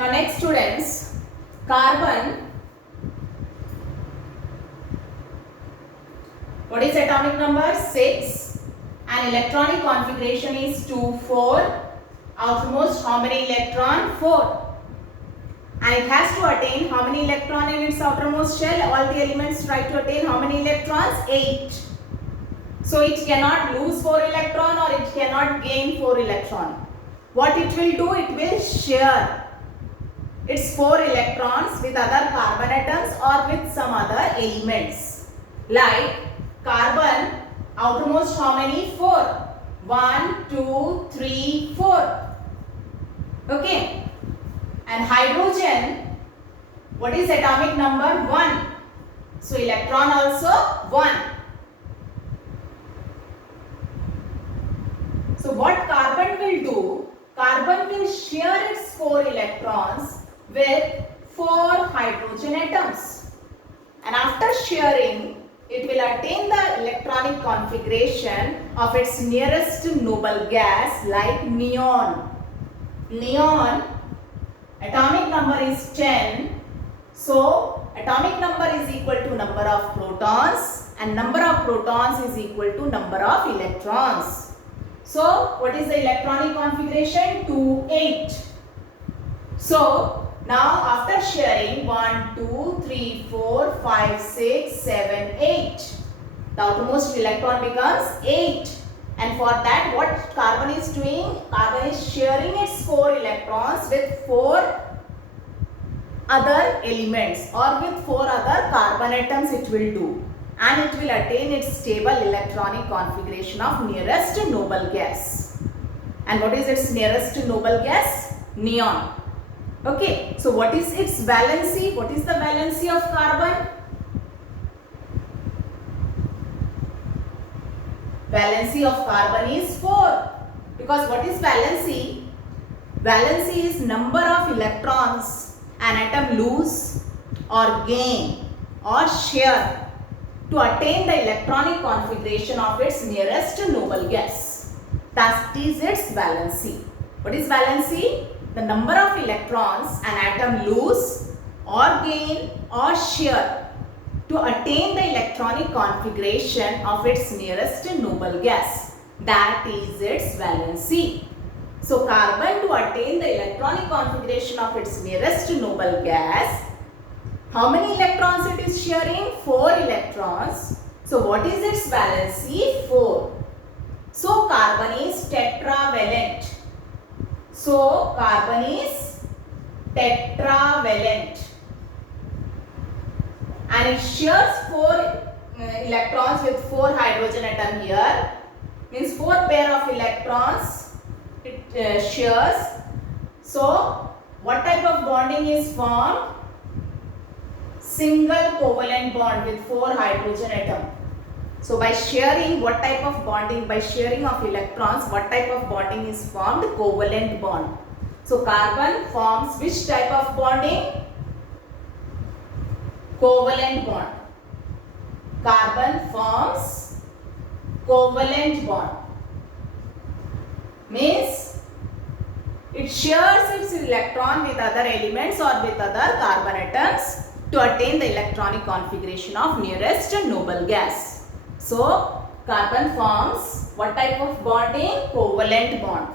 Now next students, carbon. What is atomic number? 6. And electronic configuration is 2, 4. Outermost how many electron? 4. And it has to attain how many electron in its outermost shell? All the elements try to attain how many electrons? 8. So it cannot lose 4 electron or it cannot gain 4 electron. What it will do? It will share its 4 electrons with other carbon atoms or with some other elements. Like carbon, outermost how many? 4. 1, 2, 3, 4. Okay. And hydrogen, what is atomic number? 1. So electron also 1. So what carbon will do? Carbon will share its 4 electrons with 4 hydrogen atoms. And after sharing, it will attain the electronic configuration of its nearest noble gas like neon. Neon, atomic number is 10. So atomic number is equal to number of protons and number of protons is equal to number of electrons. So what is the electronic configuration? 2, 8. So now after sharing 1, 2, 3, 4, 5, 6, 7, 8. The outermost electron becomes 8. And for that what carbon is doing? Carbon is sharing its 4 electrons with 4 other elements or with 4 other carbon atoms it will do. And it will attain its stable electronic configuration of nearest noble gas. And what is its nearest noble gas? Neon. Okay, so what is its valency? What is the valency of carbon? Valency of carbon is 4. Because what is valency? Valency is number of electrons an atom lose or gain or share to attain the electronic configuration of its nearest noble gas. That is its valency. What is valency? The number of electrons an atom lose or gain or share to attain the electronic configuration of its nearest noble gas. That is its valency. So carbon, to attain the electronic configuration of its nearest noble gas, how many electrons it is sharing? 4 electrons. So what is its valency? 4. So carbon is tetravalent. So carbon is tetravalent. And it shares 4 electrons with 4 hydrogen atom here. Means 4 pair of electrons it shares. So what type of bonding is formed? Single covalent bond with 4 hydrogen atom. So by sharing, what type of bonding? By sharing of electrons, what type of bonding is formed? Covalent bond. So carbon forms which type of bonding? Covalent bond. Carbon forms covalent bond. Means it shares its electron with other elements or with other carbon atoms to attain the electronic configuration of nearest noble gas. So carbon forms what type of bonding? Covalent bond.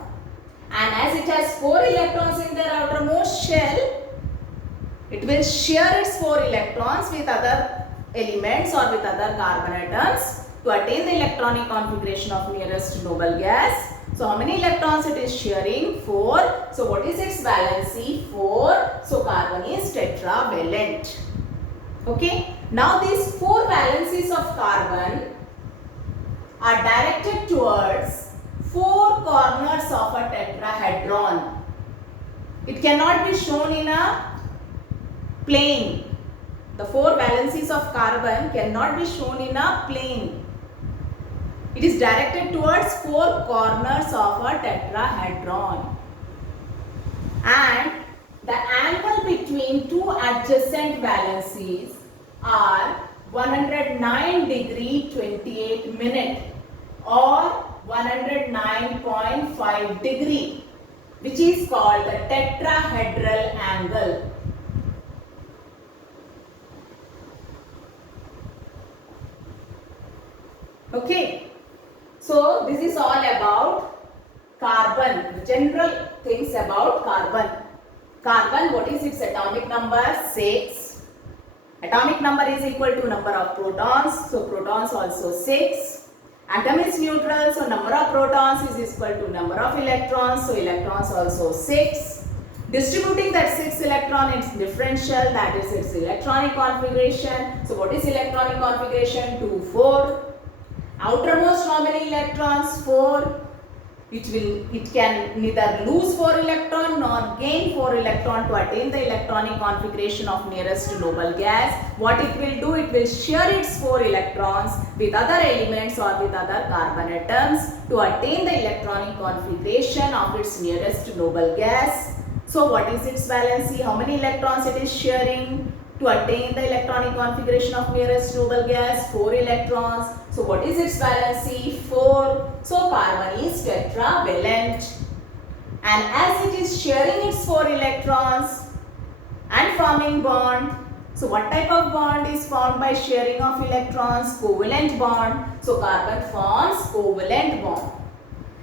And as it has 4 electrons in their outermost shell, it will share its 4 electrons with other elements or with other carbon atoms to attain the electronic configuration of nearest noble gas. So how many electrons it is sharing? 4. So what is its valency? 4. So carbon is tetravalent. Okay. Now these 4 valencies of carbon are directed towards 4 corners of a tetrahedron. It cannot be shown in a plane. The 4 valencies of carbon cannot be shown in a plane. It is directed towards 4 corners of a tetrahedron. And the angle between 2 adjacent valencies are 109 degree 28 minute or 109.5 degree. which is called the tetrahedral angle. Okay, so this is all about carbon, general things about carbon. Carbon, what is its atomic number? 6. Atomic number is equal to number of protons, so protons also 6. Atom is neutral, so number of protons is equal to number of electrons, so electrons also 6. Distributing that 6 electron in differential, that is its electronic configuration. So what is electronic configuration? 2, 4. Outermost how many electrons? 4. It can neither lose 4 electron nor gain 4 electron to attain the electronic configuration of nearest noble gas. What it will do? It will share its 4 electrons with other elements or with other carbon atoms to attain the electronic configuration of its nearest noble gas. So what is its valency? How many electrons it is sharing to attain the electronic configuration of nearest noble gas? 4 electrons. So what is its valency? 4. So carbon is tetravalent. And as it is sharing its 4 electrons and forming bond, so what type of bond is formed by sharing of electrons? Covalent bond. So carbon forms covalent bond.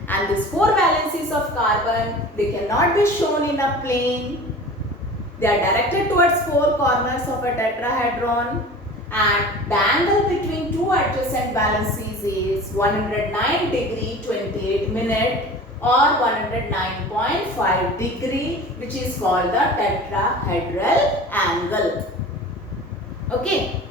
And these 4 valencies of carbon, they cannot be shown in a plane. They are directed towards 4 corners of a tetrahedron, and the angle between two adjacent valencies is 109 degree 28 minute or 109.5 degree, which is called the tetrahedral angle. Okay.